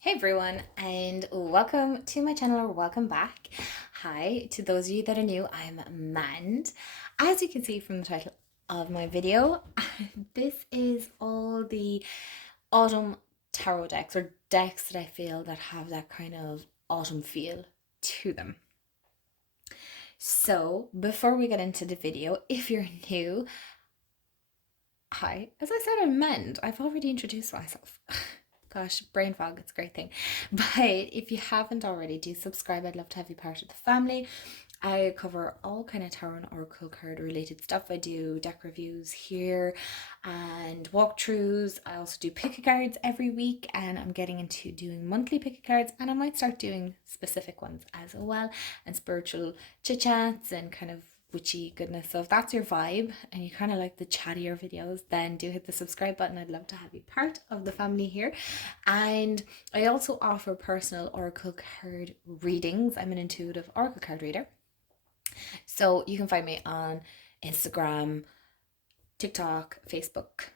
Hey everyone, and welcome to my channel, or welcome back. Hi, to those of you that are new, I'm Mand. As you can see from the title of my video, this is all the autumn tarot decks, or decks that I feel that have that kind of autumn feel to them. So before we get into the video, if you're new, hi, as I said, I'm Mend. I've already introduced myself. Gosh, brain fog, it's a great thing. But if you haven't already, do subscribe. I'd love to have you part of the family. I cover all kind of tarot and oracle card related stuff. I do deck reviews here and walkthroughs. I also do pick a cards every week, and I'm getting into doing monthly pick a cards, and I might start doing specific ones as well, and spiritual chit chats and kind of witchy goodness. So if that's your vibe and you kind of like the chattier videos, then do hit the subscribe button. I'd love to have you part of the family here. And I also offer personal oracle card readings. I'm an intuitive oracle card reader. So you can find me on Instagram, TikTok, Facebook.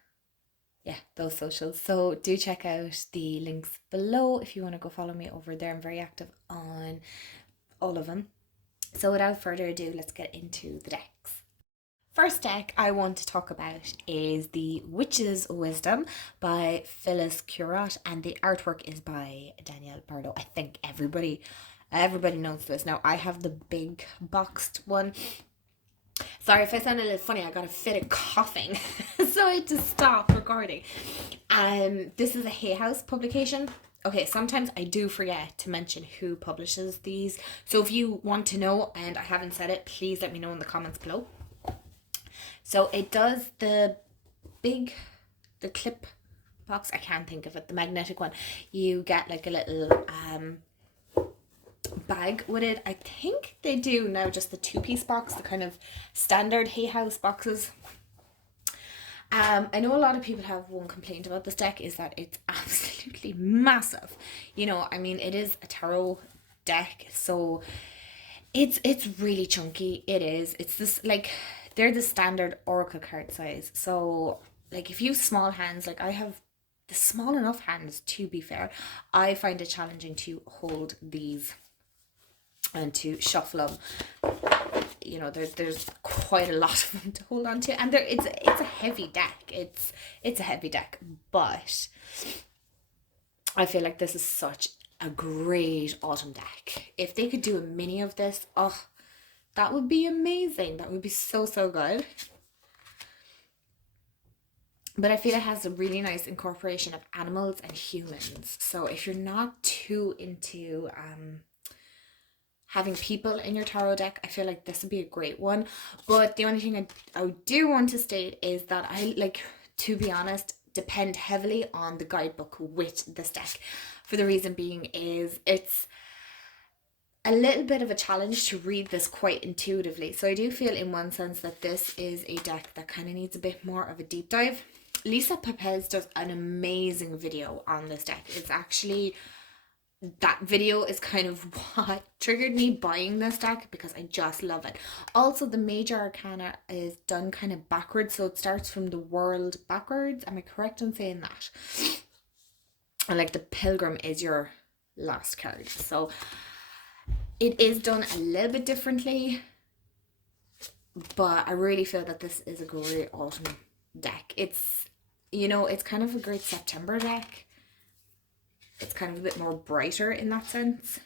Yeah, those socials. So do check out the links below if you want to go follow me over there. I'm very active on all of them. So without further ado, let's get into the decks. First deck I want to talk about is the Witch's Wisdom by Phyllis Curott, and the artwork is by Danielle Bardo. I think everybody knows this. Now I have the big boxed one. Sorry if I sound a little funny, I got a fit of coughing, so I had to stop recording. This is a Hay House publication. Okay, sometimes I do forget to mention who publishes these. So if you want to know and I haven't said it, please let me know in the comments below. So it does the clip box, I can't think of it, the magnetic one. You get like a little bag with it. I think they do now just the two-piece box, the kind of standard Hay House boxes. I know a lot of people have one complaint about this deck, is that it's absolutely massive. You know, I mean, it is a tarot deck, so it's really chunky. It is. It's this, like, they're the standard oracle card size. So like if you have small hands, like I have the small enough hands, to be fair, I find it challenging to hold these and to shuffle them. You know, there's quite a lot of them to hold on to, and it's a heavy deck. It's a heavy deck, but I feel like this is such a great autumn deck. If they could do a mini of this, oh, that would be amazing. That would be so good. But I feel it has a really nice incorporation of animals and humans. So if you're not too into having people in your tarot deck, I feel like this would be a great one. But the only thing I do want to state is that I, like, to be honest, depend heavily on the guidebook with this deck. For the reason being is it's a little bit of a challenge to read this quite intuitively. So I do feel in one sense that this is a deck that kind of needs a bit more of a deep dive. Lisa Pepez does an amazing video on this deck. It's actually, that video is kind of what triggered me buying this deck, because I just love it. Also, the major arcana is done kind of backwards, so it starts from the world backwards. Am I correct in saying that? And like the pilgrim is your last card. So it is done a little bit differently, but I really feel that this is a great autumn deck. It's, you know, it's kind of a great September deck. It's kind of a bit more brighter in that sense.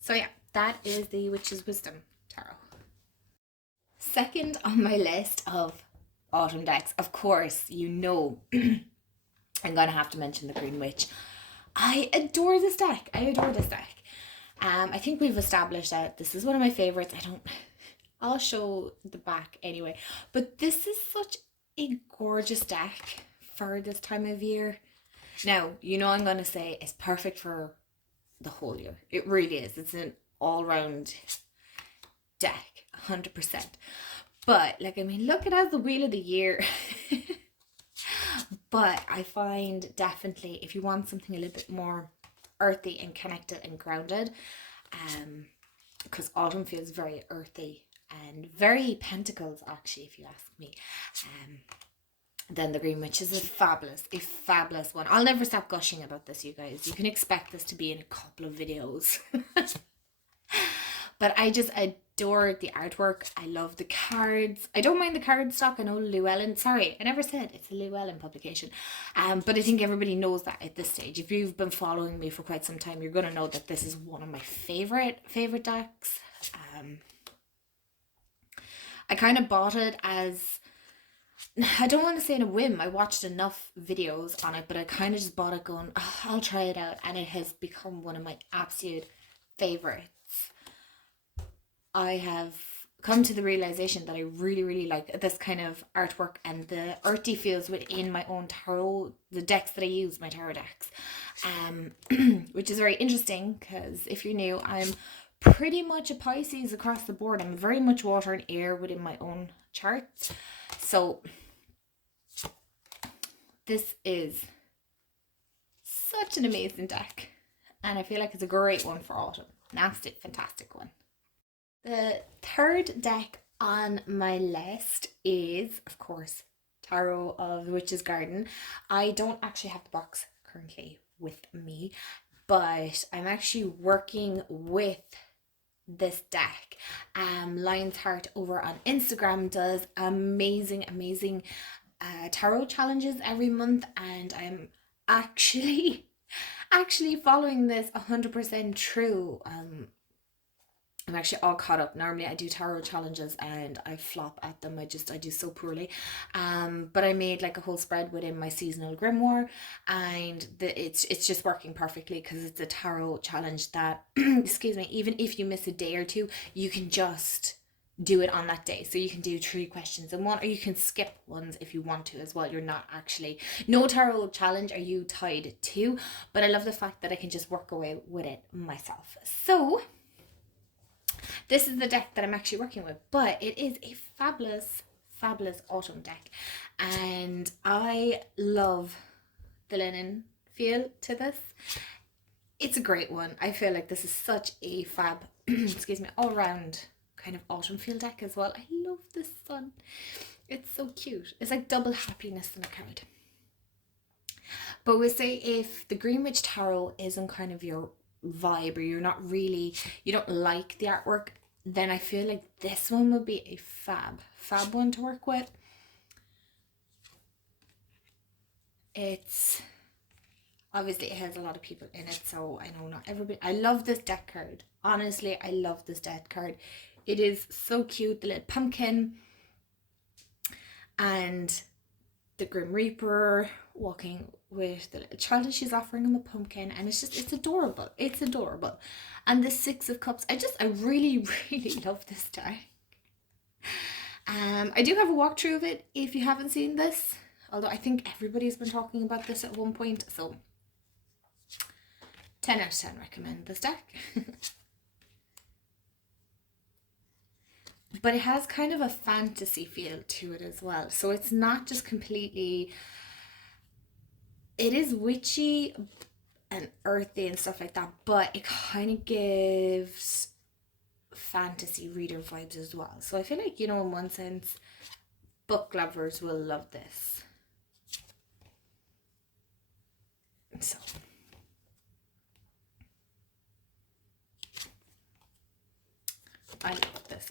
So yeah, that is the Witch's Wisdom Tarot. Second on my list of autumn decks, of course, you know, I'm gonna have to mention the Green Witch. I adore this deck. I think we've established that this is one of my favorites. I'll show the back anyway. But this is such a gorgeous deck for this time of year. Now, you know, I'm going to say it's perfect for the whole year. It really is. It's an all-round deck, 100%. But, like, I mean, look, it has the Wheel of the Year. But I find definitely if you want something a little bit more earthy and connected and grounded, because autumn feels very earthy and very pentacles, actually, if you ask me. Then the Green Witch is a fabulous one. I'll never stop gushing about this, you guys. You can expect this to be in a couple of videos. But I just adore the artwork. I love the cards. I don't mind the card stock. I know Llewellyn. Sorry, I never said it's a Llewellyn publication. But I think everybody knows that at this stage. If you've been following me for quite some time, you're going to know that this is one of my favorite decks. I kind of bought it as, I don't want to say in a whim. I watched enough videos on it, but I kind of just bought it going, oh, I'll try it out. And it has become one of my absolute favorites. I have come to the realization that I really like this kind of artwork and the earthy feels within my own tarot, the decks that I use, my tarot decks, which is very interesting because if you're new, I'm pretty much a Pisces across the board. I'm very much water and air within my own charts. So this is such an amazing deck, and I feel like it's a great one for autumn. Nasty, fantastic one. The third deck on my list is, of course, Tarot of the Witch's Garden. I don't actually have the box currently with me, but I'm actually working with this deck. Lion's Heart over on Instagram does amazing tarot challenges every month, and I'm actually following this 100% true. I'm actually all caught up. Normally I do tarot challenges and I flop at them. I do so poorly. But I made like a whole spread within my seasonal grimoire, and it's just working perfectly because it's a tarot challenge that excuse me, even if you miss a day or two, you can just do it on that day. So you can do 3 questions in one, or you can skip ones if you want to as well. You're not actually, no tarot challenge are you tied to, but I love the fact that I can just work away with it myself. So this is the deck that I'm actually working with, but it is a fabulous autumn deck, and I love the linen feel to this. It's a great one. I feel like this is such a fab excuse me, all around kind of autumn feel deck as well. I love this sun. It's so cute. It's like double happiness in a card. But we'll say if the Green Witch Tarot isn't kind of your vibe, or you don't like the artwork, then I feel like this one would be a fab one to work with. It's obviously, it has a lot of people in it, so I know not everybody. I love this deck card. Honestly, I love this deck card. It is so cute. The little pumpkin and the Grim Reaper walking with the little child, and she's offering him a pumpkin, and it's adorable. It's adorable. And the 6 of Cups, I really love this deck. I do have a walkthrough of it if you haven't seen this, although I think everybody's been talking about this at one point, so 10 out of 10 recommend this deck. But it has kind of a fantasy feel to it as well, so it's not just completely, it is witchy and earthy and stuff like that, but it kind of gives fantasy reader vibes as well. So I feel like, in one sense, book lovers will love this. So I love this.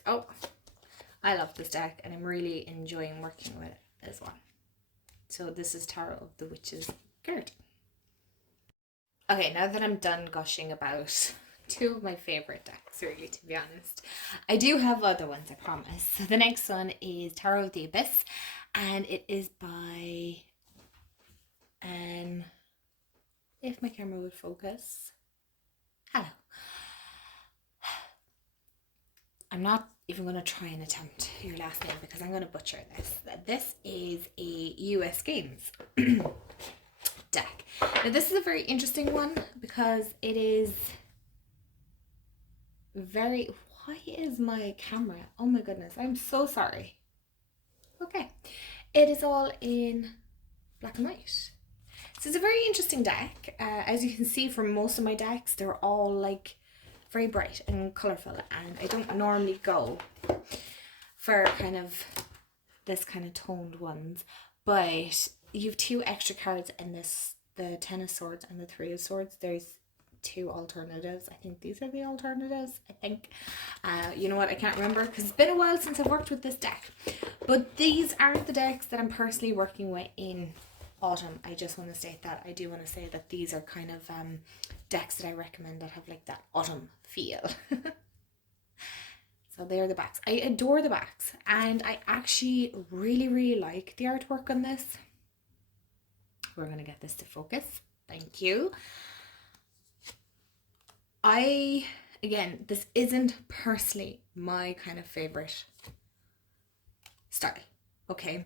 I love this deck, and I'm really enjoying working with it as well. So this is Tarot of the Witch's Garden. Okay, now that I'm done gushing about 2 of my favorite decks, really, to be honest, I do have other ones, I promise. So the next one is Taro of the Abyss, and it is by, if my camera would focus, hello. I'm not even going to try and attempt your last name because I'm going to butcher this. This is a US Games deck. Now this is a very interesting one because it is very, why is my camera, oh my goodness, I'm so sorry. Okay, it is all in black and white. So it's a very interesting deck. As you can see from most of my decks, they're all like very bright and colourful, and I don't normally go for kind of this kind of toned ones, but you've 2 extra cards in this, the 10 of swords and the 3 of swords. There's 2 alternatives. I think these are the alternatives. I think you know what, I can't remember because it's been a while since I've worked with this deck, but these aren't the decks that I'm personally working with in autumn. I just want to state that. I do want to say that these are kind of decks that I recommend that have like that autumn feel. So they're the backs. I adore the backs, and I actually really like the artwork on this. We're going to get this to focus. Thank you. Again, this isn't personally my kind of favorite style, okay?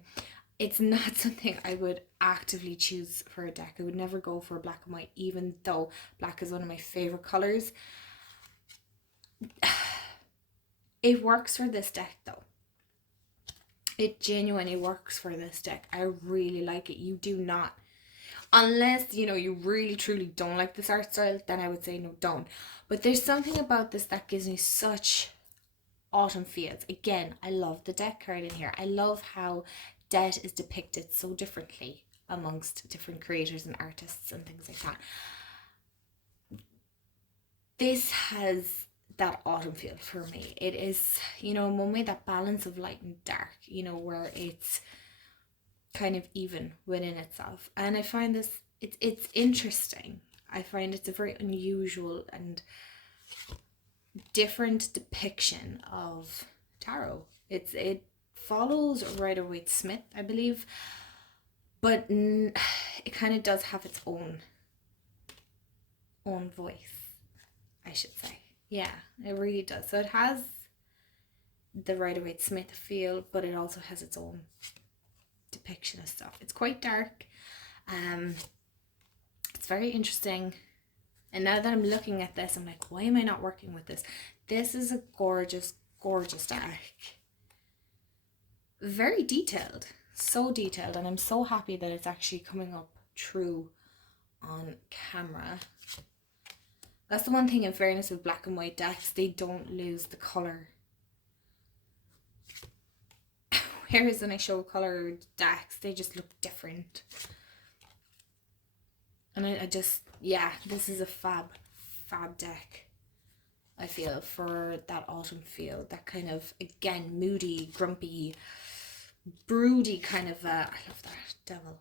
It's not something I would actively choose for a deck. I would never go for black and white, even though black is one of my favorite colors. It works for this deck though. It genuinely works for this deck. I really like it. You do not, unless, you know, you really truly don't like this art style, then I would say no, don't. But there's something about this that gives me such autumn feels. Again, I love the deck card in here. I love how debt is depicted so differently amongst different creators and artists and things like that. This has that autumn feel for me. It is, you know, in one way, that balance of light and dark, you know, where it's kind of even within itself. And I find this, it's interesting. I find it's a very unusual and different depiction of tarot. It follows Rider-Waite-Smith, I believe, but it kind of does have its own voice, I should say. Yeah, it really does. So it has the Rider-Waite-Smith feel, but it also has its own depiction of stuff. It's quite dark. It's very interesting. And now that I'm looking at this, I'm like, why am I not working with this? This is a gorgeous deck. Very detailed. So detailed. And I'm so happy that it's actually coming up true on camera. That's the one thing, in fairness, with black and white decks, they don't lose the colour. Whereas when I show coloured decks, they just look different. And I just, yeah, this is a fab deck, I feel, for that autumn feel. That kind of, again, moody, grumpy, broody kind of, I love that, devil.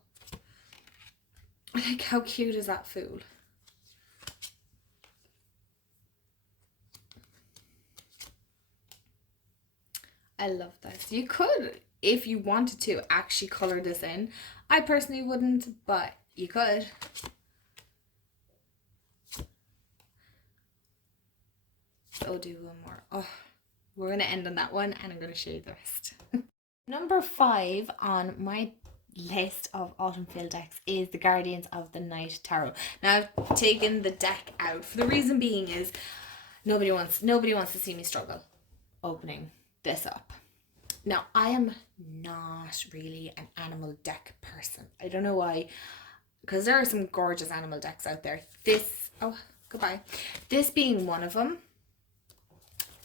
Like, how cute is that fool? I love this. You could, if you wanted to, actually colour this in. I personally wouldn't, but you could. I'll do one more. Oh, we're going to end on that one, and I'm going to show you the rest. Number 5 on my list of autumn field decks is the Guardians of the Night Tarot. Now, I've taken the deck out for the reason being is nobody wants to see me struggle opening this up. Now, I am not really an animal deck person. I don't know why, because there are some gorgeous animal decks out there. This, oh, goodbye. This being one of them.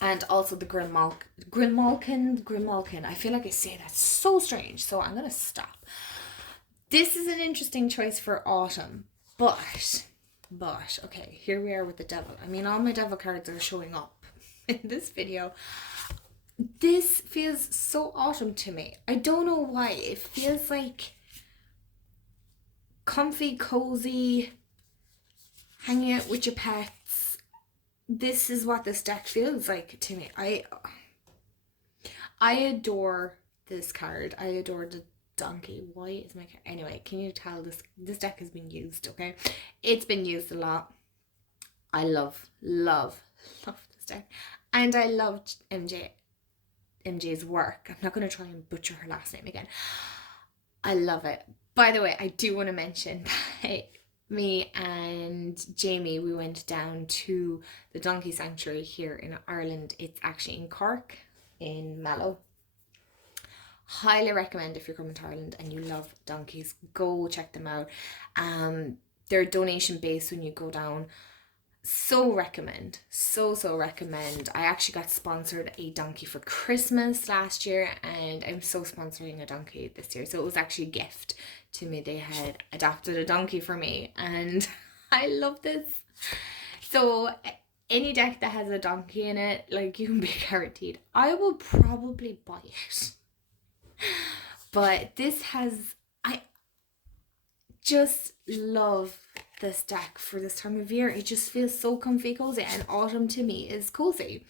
And also the Grimalkin. I feel like I say that so strange, so I'm going to stop. This is an interesting choice for autumn, but, okay, here we are with the devil. I mean, all my devil cards are showing up in this video. This feels so autumn to me. I don't know why. It feels like comfy, cozy, hanging out with your pets. This is what this deck feels like to me. I adore this card. I adore the donkey. Why is my card? Anyway, can you tell this deck has been used, okay? It's been used a lot. I love this deck. And I loved MJ's work. I'm not going to try and butcher her last name again. I love it. By the way, I do want to mention that me and Jamie, we went down to the Donkey Sanctuary here in Ireland. It's actually in Cork, in Mallow. Highly recommend if you're coming to Ireland and you love donkeys, go check them out. They're donation based when you go down. So recommend. So recommend. I actually got sponsored a donkey for Christmas last year, and I'm so sponsoring a donkey this year. So it was actually a gift to me. They had adopted a donkey for me, and I love this. So any deck that has a donkey in it, like, you can be guaranteed I will probably buy it. But this has, I just love this deck for this time of year. It just feels so comfy, cozy, and autumn to me is cozy.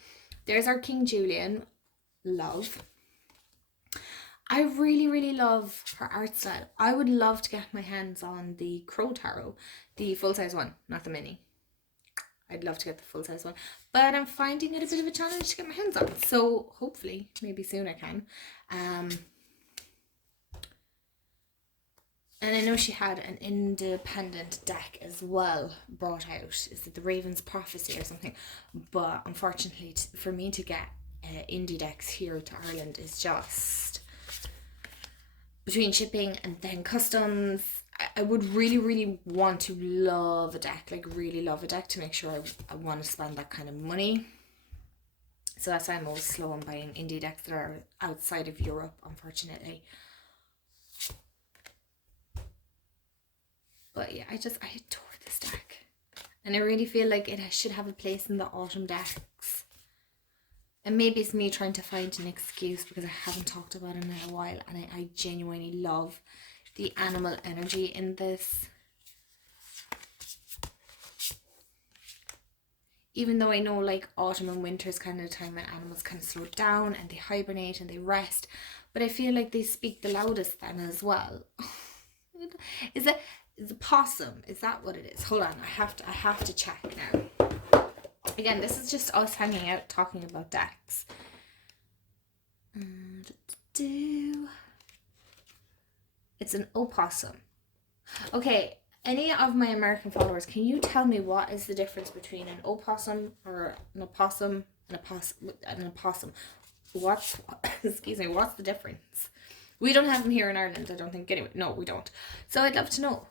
There's our King Julian. Love. I really love her art style. I would love to get my hands on the Crow Tarot, the full-size one, not the mini. I'd love to get the full-size one, but I'm finding it a bit of a challenge to get my hands on. So hopefully, maybe soon I can. And I know she had an independent deck as well brought out. Is it the Raven's Prophecy or something? But unfortunately, for me to get indie decks here to Ireland is just, between shipping and then customs. I would really want to love a deck, like really love a deck, to make sure I want to spend that kind of money. So that's why I'm always slow on buying indie decks that are outside of Europe, unfortunately. But yeah, I adore this deck. And I really feel like it should have a place in the autumn decks. And maybe it's me trying to find an excuse because I haven't talked about it in a while. And I genuinely love the animal energy in this. Even though I know, like, autumn and winter is kind of the time when animals kind of slow down and they hibernate and they rest. But I feel like they speak the loudest then as well. Is it the possum? Is that what it is? Hold on, I have to check now. Again, this is just us hanging out talking about decks. It's an opossum. Okay, any of my American followers, can you tell me what is the difference between an opossum or an opossum and an opossum? Excuse me, what's the difference? We don't have them here in Ireland, I don't think. Anyway, no, we don't. So I'd love to know.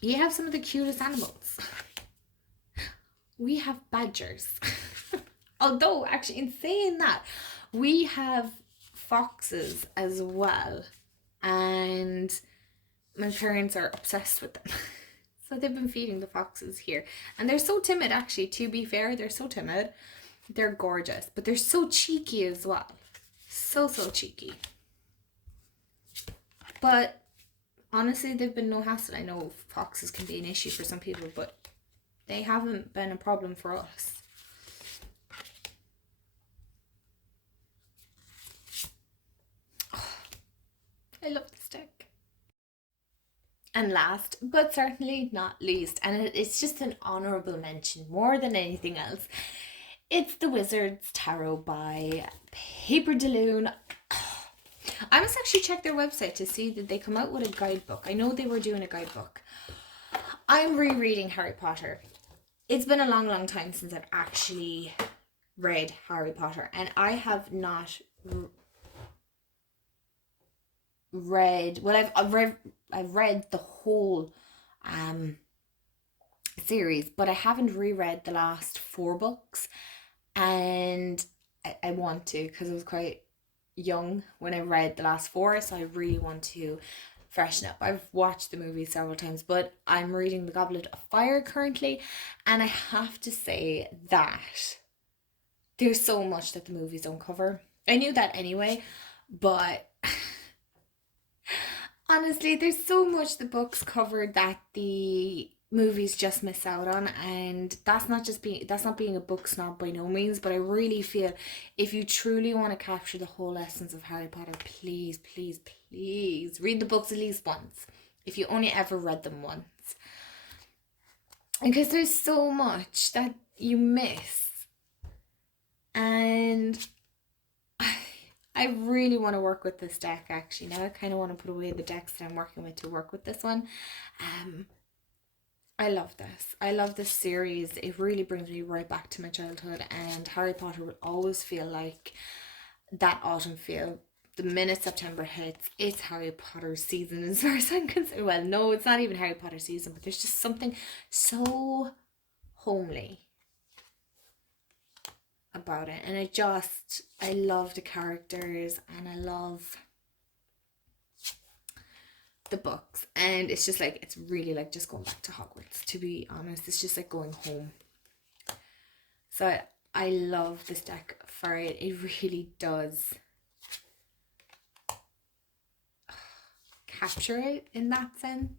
You have some of the cutest animals. We have badgers. Although, actually, in saying that, we have foxes as well. And my parents are obsessed with them. So they've been feeding the foxes here. And they're so timid, actually, to be fair. They're so timid. They're gorgeous. But they're so cheeky as well. So cheeky. But honestly, they've been no hassle. I know foxes can be an issue for some people, but they haven't been a problem for us. Oh, I love this deck. And last, but certainly not least, and it's just an honourable mention more than anything else, it's the Wizard's Tarot by Paper de Lune. I must actually check their website to see that they come out with a guidebook. I know they were doing a guidebook. I'm rereading Harry Potter. It's been a long time since I've actually read Harry Potter, and I have not read, well, I've read the whole series, but I haven't reread the last 4 books, and I want to, because I was quite young when I read the last 4, so I really want to freshen up. I've watched the movie several times, but I'm reading The Goblet of Fire currently, and I have to say that there's so much that the movies don't cover. I knew that anyway, but honestly, there's so much the books cover that the movies just miss out on, and that's not being a book snob by no means, but I really feel if you truly want to capture the whole essence of Harry Potter, please read the books at least once, if you only ever read them once, because there's so much that you miss. And I really want to work with this deck, actually. Now I kind of want to put away the decks that I'm working with to work with this one. I love this. I love this series. It really brings me right back to my childhood, and Harry Potter will always feel like that autumn feel. the minute September hits, it's Harry Potter season as far as I'm concerned. Well, no, it's not even Harry Potter season, but there's just something so homely about it. And I love the characters, and I love the books. And it's just like, it's really like just going back to Hogwarts, to be honest. It's just like going home. So I love this deck for it. It really does capture it in that sense.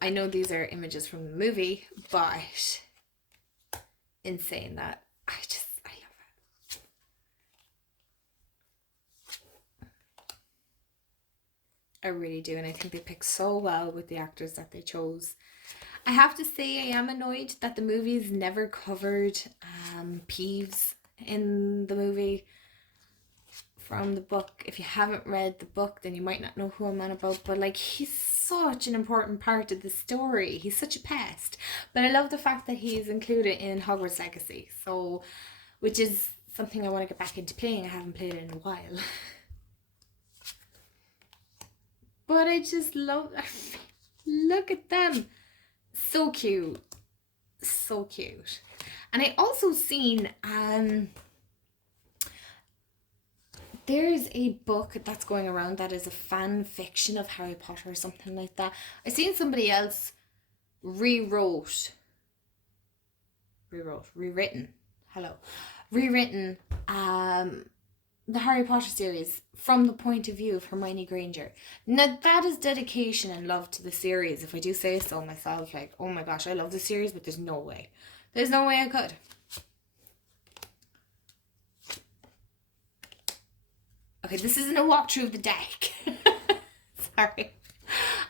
I know these are images from the movie, but in saying that, I love it. I really do, and I think they picked so well with the actors that they chose. I have to say, I am annoyed that the movies never covered Peeves in the movie from the book. If you haven't read the book, then you might not know who I'm on about, but like, he's such an important part of the story. He's such a pest, but I love the fact that he's included in Hogwarts Legacy, so, which is something I want to get back into playing. I haven't played it in a while. But I just love, look at them, so cute, so cute. And I also seen there's a book that's going around that is a fan fiction of Harry Potter or something like that. I seen somebody else rewritten the Harry Potter series from the point of view of Hermione Granger. Now that is dedication and love to the series, if I do say so myself. Like, oh my gosh, I love the series, but there's no way I could. Okay, this isn't a walkthrough of the deck. Sorry.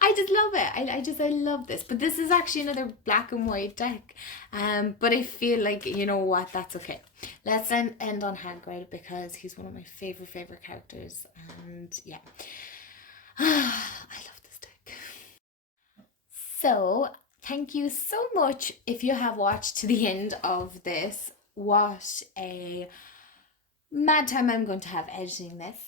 I just love it. I love this. But this is actually another black and white deck. But I feel like, you know what, that's okay. Let's end on Hagrid, because he's one of my favorite characters. And yeah. I love this deck. So, thank you so much if you have watched to the end of this. What a mad time I'm going to have editing this.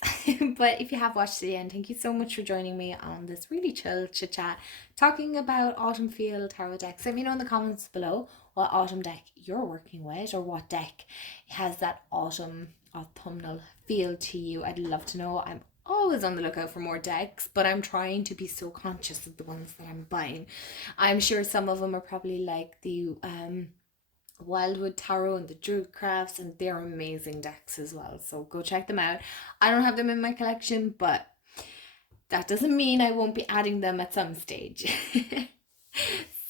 But if you have watched to the end, thank you so much for joining me on this really chill chit chat talking about Autumn Field Tarot decks. Let me know in the comments below what autumn deck you're working with, or what deck has that autumnal feel to you. I'd love to know. I'm always on the lookout for more decks, but I'm trying to be so conscious of the ones that I'm buying. I'm sure some of them are probably like the Wildwood Tarot and the Druid Crafts, and they're amazing decks as well, so go check them out. I don't have them in my collection, but that doesn't mean I won't be adding them at some stage.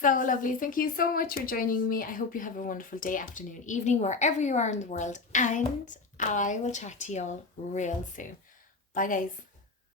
So lovely. Thank you so much for joining me. I hope you have a wonderful day, afternoon, evening, wherever you are in the world, and I will chat to you all real soon. Bye guys.